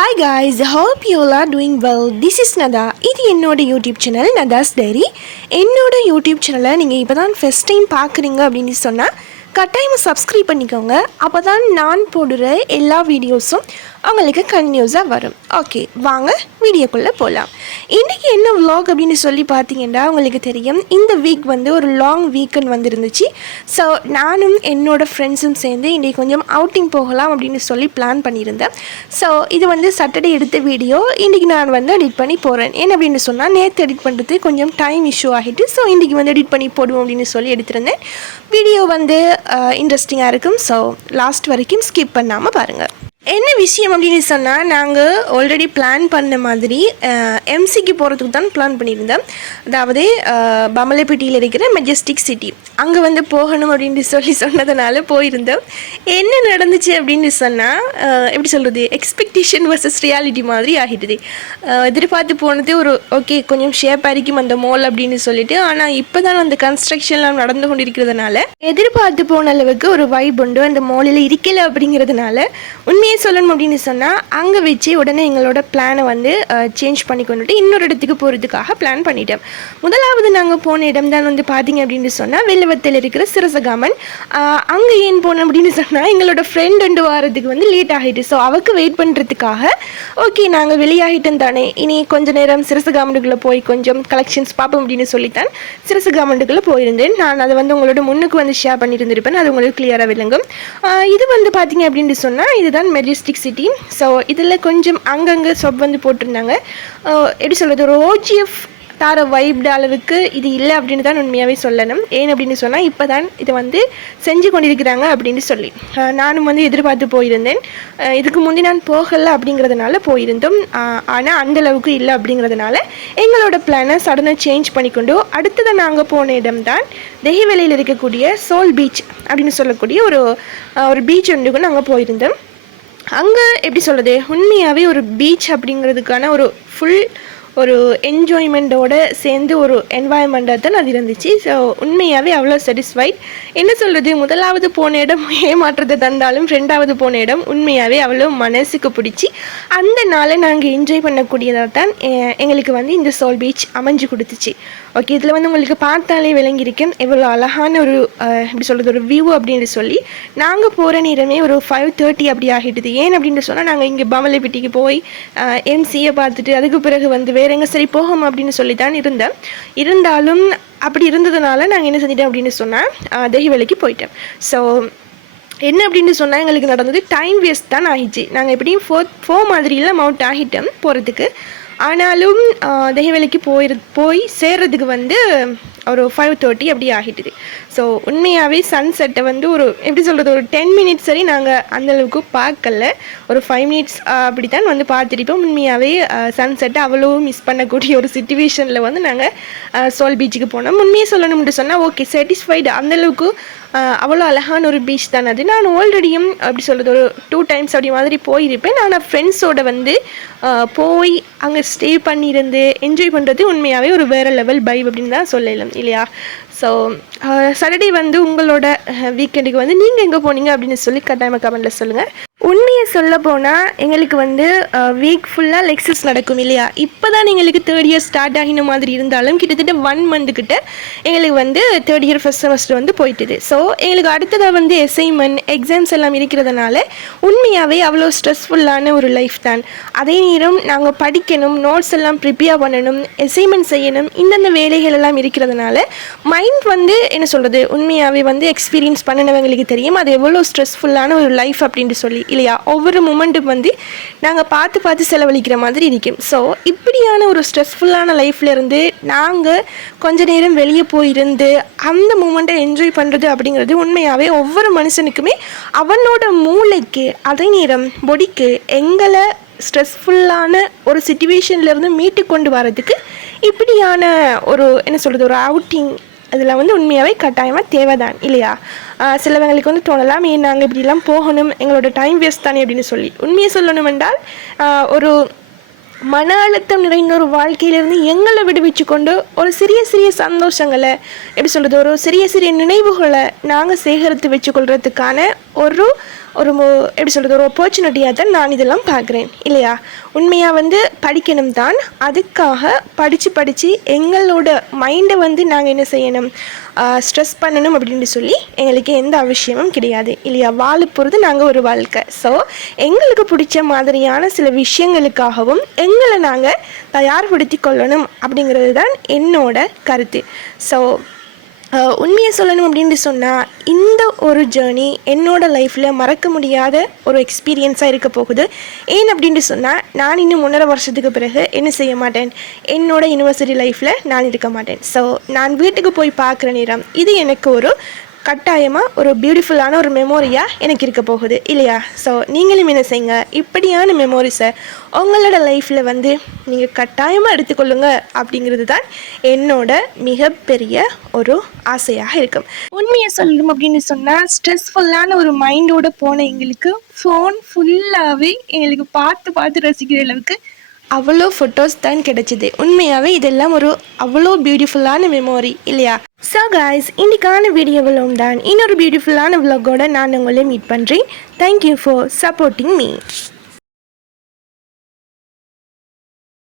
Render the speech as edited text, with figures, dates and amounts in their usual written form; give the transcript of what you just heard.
Hi guys, hope you all are doing well. This is Nada. இது என்னோட YouTube channel நதாஸ் diary. என்னோட YouTube சேனலை நீங்கள் இப்போ தான் ஃபஸ்ட் டைம் பார்க்குறீங்க அப்படின்னு சொன்னால் கட்டாயமாக சப்ஸ்கிரைப் பண்ணிக்கோங்க. அப்போ தான் நான் போடுற எல்லா வீடியோஸும் உங்களுக்கு கன்டினியூஸாக வரும். ஓகே, வாங்க வீடியோக்குள்ளே போகலாம். இன்றைக்கி என்ன vlog அப்படின்னு சொல்லி பார்த்தீங்கன்னா உங்களுக்கு தெரியும், இந்த வீக் வந்து ஒரு லாங் வீக்கெண்ட் வந்துருந்துச்சு. ஸோ நானும் என்னோடய ஃப்ரெண்ட்ஸும் சேர்ந்து இன்றைக்கி கொஞ்சம் அவுட்டிங் போகலாம் அப்படின்னு சொல்லி பிளான் பண்ணியிருந்தேன். ஸோ இது வந்து சாட்டர்டே எடுத்த வீடியோ இன்றைக்கி நான் வந்து எடிட் பண்ணி போகிறேன். ஏன் அப்படின்னு சொன்னால் நேற்று எடிட் பண்ணுறது கொஞ்சம் டைம் இஷ்யூ ஆகிட்டு, ஸோ இன்றைக்கி வந்து எடிட் பண்ணி போடுவோம் அப்படின்னு சொல்லி எடுத்திருந்தேன். வீடியோ வந்து இன்ட்ரெஸ்டிங்காக இருக்கும். ஸோ லாஸ்ட் வரைக்கும் ஸ்கிப் பண்ணாமல் பாருங்கள். என்ன விஷயம் அப்படின்னு சொன்னால், நாங்கள் ஆல்ரெடி பிளான் பண்ண மாதிரி எம்சிக்கு போகிறதுக்கு தான் பிளான் பண்ணியிருந்தோம். அதாவது பமலைப்பட்டியில் இருக்கிற மெஜஸ்டிக் சிட்டி அங்கே வந்து போகணும் அப்படின்னு சொல்லி சொன்னதுனால போயிருந்தோம். என்ன நடந்துச்சு அப்படின்னு சொன்னால், எப்படி சொல்கிறது, எக்ஸ்பெக்டேஷன் வர்சஸ் ரியாலிட்டி மாதிரி ஆகிடுது. எதிர்பார்த்து போனது ஒரு ஓகே கொஞ்சம் ஷேப் ஆகிக்கும் அந்த மால் அப்படின்னு சொல்லிட்டு, ஆனால் இப்போ தான் அந்த கன்ஸ்ட்ரக்ஷன்லாம் நடந்து கொண்டிருக்கிறதுனால எதிர்பார்த்து போன அளவுக்கு ஒரு வைப் உண்டு அந்த மாலில் இருக்கல. அப்படிங்கிறதுனால உண்மையை சொல்லணும் அப்படின்னு சொன்னால் அங்கே வச்சு உடனே எங்களோட பிளானை வந்து சேஞ்ச் பண்ணி கொண்டுட்டு இன்னொரு இடத்துக்கு போகிறதுக்காக பிளான் பண்ணிட்டோம். முதலாவது நாங்கள் போன இடம் தான் வந்து பார்த்தீங்க அப்படின்னு சொன்னால் வெள்ளவத்தில் இருக்கிற சிரசகாமன். அங்கே ஏன் போனோம் அப்படின்னு சொன்னால், எங்களோட ஃப்ரெண்ட் 2 வாரத்துக்கு வந்து லேட் ஆகிட்டு, ஸோ அவருக்கு வெயிட் பண்ணுறதுக்காக ஓகே நாங்கள் வெளியாகிட்டோம் தானே, இனி கொஞ்சம் நேரம் சிரசகாமனுக்குள்ளே போய் கொஞ்சம் கலெக்ஷன்ஸ் பார்ப்போம் அப்படின்னு சொல்லித்தான் சிரசகாமனுக்குள்ளே போயிருந்தேன். நான் அதை வந்து உங்களோட முன்னுக்கு வந்து ஷேர் பண்ணியிருந்திருப்பேன், அது உங்களுக்கு கிளியராக விளங்கும். இது வந்து பார்த்தீங்க அப்படின்னு சொன்னால் இதுதான் மெஜஸ்டிக் சிட்டி. ஸோ இதில் கொஞ்சம் அங்கங்கே ஷாப் வந்து போட்டிருந்தாங்க. எப்படி சொல்கிறது, ஒரு ஓஜிஎஃப் தார வைப்ட அளவுக்கு இது இல்லை அப்படின்னு தான் உண்மையாகவே சொல்லணும். ஏன் அப்படின்னு சொன்னால் இப்போ தான் இதை வந்து செஞ்சு கொண்டிருக்கிறாங்க அப்படின்னு சொல்லி நானும் வந்து எதிர்பார்த்து போயிருந்தேன். இதுக்கு முந்தி நான் போகலை அப்படிங்கிறதுனால போயிருந்தோம். ஆனால் அந்தளவுக்கு இல்லை அப்படிங்கிறதுனால எங்களோட பிளானை சடனாக சேஞ்ச் பண்ணிக்கொண்டு அடுத்ததை நாங்கள் போன இடம் தான் தெஹிவெளியில் இருக்கக்கூடிய சோல் பீச் அப்படின்னு சொல்லக்கூடிய ஒரு பீச் ஒன்றுக்கு நாங்கள் போயிருந்தோம். அங்கே எப்படி சொல்கிறது, உண்மையாகவே ஒரு பீச் அப்படிங்கிறதுக்கான ஒரு என்ஜாய்மெண்ட்டோடு சேர்ந்து ஒரு என்வாயன்மெண்ட்டாக தான் அது இருந்துச்சு. ஸோ உண்மையாகவே அவ்வளோ சாட்டிஸ்ஃபைட். என்ன சொல்கிறது, முதலாவது போன இடம் ஏமாற்றத்தை தந்தாலும் 2வது போன இடம் உண்மையாகவே அவ்வளோ மனசுக்கு பிடிச்சி அந்த நாளை நாங்கள் என்ஜாய் பண்ணக்கூடியதாக தான் எங்களுக்கு வந்து இந்த சோல் பீச் அமைஞ்சு கொடுத்துச்சு. ஓகே, இதில் வந்து உங்களுக்கு பார்த்தாலே விளங்கியிருக்கேன் எவ்வளோ அழகான ஒரு எப்படி சொல்கிறது ஒரு வியூ அப்படின்னு சொல்லி. நாங்கள் போகிற நேரமே ஒரு 5:30 அப்படி ஆகிடுது. ஏன் அப்படின்னு சொன்னால், நாங்கள் இங்கே பமலைப்பட்டிக்கு போய் எம்சியை பார்த்துட்டு அதுக்கு பிறகு வந்து வேற எங்கே சரி போகும் அப்படின்னு சொல்லி தான் இருந்தாலும் அப்படி இருந்ததுனால நாங்கள் என்ன செஞ்சிட்டோம் அப்படின்னு சொன்னால் தெஹிவெளிக்கு போயிட்டோம். ஸோ என்ன அப்படின்னு சொன்னால் எங்களுக்கு நடந்தது டைம் வேஸ்ட் தான் ஆகிடுச்சு. நாங்கள் எப்படியும் 4 மாதிரிலாம் மவுண்ட் ஆகிட்டோம் போகிறதுக்கு. ஆனாலும் தெஹிவெளிக்கு போய் சேர்றதுக்கு வந்து ஒரு 5:30 அப்படி ஆகிட்டுது. ஸோ உண்மையாகவே சன்செட்டை வந்து ஒரு எப்படி சொல்கிறது ஒரு 10 மினிட்ஸ் சரி நாங்கள் அந்தளவுக்கு பார்க்கல, ஒரு 5 மினிட்ஸ் அப்படி தான் வந்து பார்த்துருப்போம். உண்மையாகவே சன்செட்டை அவ்வளோ மிஸ் பண்ணக்கூடிய ஒரு சிச்சுவேஷனில் வந்து நாங்கள் சோல் பீச்சுக்கு போனோம். உண்மையை சொல்லணும்னு சொன்னால் ஓகே சாட்டிஸ்ஃபைடு. அந்தளவுக்கு அவ்வளோ அழகான ஒரு பீச் தான் அது. நான் ஆல்ரெடியும் அப்படி சொல்கிறது ஒரு 2 டைம்ஸ் அப்படி மாதிரி போயிருப்பேன். நான் ஃப்ரெண்ட்ஸோடு வந்து போய் அங்கே ஸ்டே பண்ணியிருந்து என்ஜாய் பண்ணுறது உண்மையாகவே ஒரு வேறு லெவல் வைப் அப்படின்னு தான் சொல்லலாம் இல்லையா. ஸோ சாட்டர்டே வந்து உங்களோட வீக்கெண்டுக்கு வந்து நீங்கள் எங்கே போனீங்க அப்படின்னு சொல்லி கட்டாயமாக கமெண்ட்டில் சொல்லுங்கள். உண்மையை சொல்ல போனால் எங்களுக்கு வந்து வீக் ஃபுல்லாக லெக்சஸ் நடக்கும் இல்லையா. இப்போ தான் எங்களுக்கு 3rd இயர் ஸ்டார்ட் ஆகின மாதிரி இருந்தாலும் கிட்டத்தட்ட 1 மந்த்துக்கிட்ட எங்களுக்கு வந்து 3rd இயர் ஃபஸ்ட் செமஸ்டர் வந்து போயிட்டுது. ஸோ எங்களுக்கு அடுத்ததாக வந்து அசைன்மெண்ட் எக்ஸாம்ஸ் எல்லாம் இருக்கிறதுனால உண்மையாகவே அவ்வளோ ஸ்ட்ரெஸ்ஃபுல்லான ஒரு லைஃப் தான். அதே நேரம் நாங்கள் படிக்கணும், நோட்ஸ் எல்லாம் ப்ரிப்பேர் பண்ணணும், அசைன்மெண்ட் செய்யணும், இந்தந்த வேலைகள் எல்லாம் இருக்கிறதுனால மைண்ட் வந்து என்ன சொல்கிறது உண்மையாகவே வந்து எக்ஸ்பீரியன்ஸ் பண்ணினவங்களுக்கு தெரியும் அது எவ்வளோ ஸ்ட்ரெஸ்ஃபுல்லான ஒரு லைஃப் அப்படின்ட்டு சொல்லி இல்லையா. ஒவ்வொரு மூமெண்ட்டும் வந்து நாங்கள் பார்த்து செலவழிக்கிற மாதிரி இருக்கும். ஸோ இப்படியான ஒரு ஸ்ட்ரெஸ்ஃபுல்லான லைஃப்லேருந்து நாங்கள் கொஞ்ச நேரம் வெளியே போயிருந்து அந்த மூமெண்ட்டை என்ஜாய் பண்ணுறது அப்படிங்கிறது உண்மையாகவே ஒவ்வொரு மனுஷனுக்குமே அவனோட மூளைக்கு அதே நேரம் பொடிக்கு எங்களை ஸ்ட்ரெஸ்ஃபுல்லான ஒரு சிச்சுவேஷன்லேருந்து மீட்டு கொண்டு வரதுக்கு இப்படியான ஒரு என்ன சொல்கிறது ஒரு அவுட்டிங் அதில் வந்து உண்மையாகவே கட்டாயமாக தேவைதான் இல்லையா. சிலவங்களுக்கு வந்து தோணலாம், ஏன் நாங்கள் இப்படிலாம் போகணும், எங்களோட டைம் வேஸ்ட் தானே அப்படின்னு சொல்லி. உண்மையை சொல்லணும் என்றால் ஒரு மன அழுத்தம் நிறைந்த ஒரு வாழ்க்கையிலிருந்து எங்களை விடுவிச்சு கொண்டு ஒரு சிறிய சந்தோஷங்களை எப்படி சொல்கிறது ஒரு சிறிய நினைவுகளை நாங்கள் சேகரித்து வச்சுக்கொள்கிறதுக்கான ஒரு எப்படி சொல்கிறது, ஒரு ஆப்பர்ச்சுனிட்டியாக தான் நான் இதெல்லாம் பார்க்குறேன் இல்லையா. உண்மையாக படிக்கணும் தான், அதுக்காக படித்து எங்களோட மைண்டை நாங்கள் என்ன செய்யணும், ஸ்ட்ரெஸ் பண்ணணும் அப்படின்னு சொல்லி எங்களுக்கு எந்த அவசியமும் கிடையாது இல்லையா. வாழ போகிறது நாங்கள் ஒரு வாழ்க்கை. ஸோ எங்களுக்கு பிடிச்ச மாதிரியான சில விஷயங்களுக்காகவும் எங்களை நாங்கள் தயார்படுத்தி கொள்ளணும் அப்படிங்கிறது தான் என்னோட கருத்து. ஸோ உண்மையை சொல்லணும் அப்படின்னு சொன்னால் இந்த ஒரு ஜேர்னி என்னோடய லைஃப்பில் மறக்க முடியாத ஒரு எக்ஸ்பீரியன்ஸாக இருக்க போகுது. ஏன் அப்படின்னு சொன்னால் நான் இன்னும் 1.5 வருஷத்துக்கு பிறகு என்ன செய்ய மாட்டேன், என்னோடய யூனிவர்சிட்டி லைஃப்பில் நான் இருக்க மாட்டேன். ஸோ நான் வீட்டுக்கு போய் பார்க்குற நேரம் இது எனக்கு ஒரு கட்டாயமாக ஒரு பியூட்டிஃபுல்லான ஒரு மெமோரியாக எனக்கு இருக்க போகுது இல்லையா. ஸோ நீங்களும் என்ன செய்யுங்க, இப்படியான மெமோரிஸை உங்களோட லைஃப்பில் நீங்கள் கட்டாயமாக எடுத்துக்கொள்ளுங்க அப்படிங்கிறது தான் என்னோட மிகப்பெரிய ஒரு ஆசையாக இருக்கும். உண்மையை சொல்லணும் அப்படின்னு சொன்னால் ஸ்ட்ரெஸ்ஃபுல்லான ஒரு மைண்டோடு போன எங்களுக்கு ஃபோன் ஃபுல்லாகவே எங்களுக்கு பார்த்து ரசிக்கிற அளவுக்கு அவ்வளோ ஃபோட்டோஸ் தான் கிடைச்சிது. உண்மையாகவே இதெல்லாம் ஒரு அவ்வளோ பியூட்டிஃபுல்லான மெமோரி இல்லையா. ஸோ காய்ஸ், இன்றைக்கான வீடியோவிலும் தான் இன்னொரு பியூட்டிஃபுல்லான விலாகோட நான் உங்களை மீட் பண்ணுறேன். Thank you for supporting me.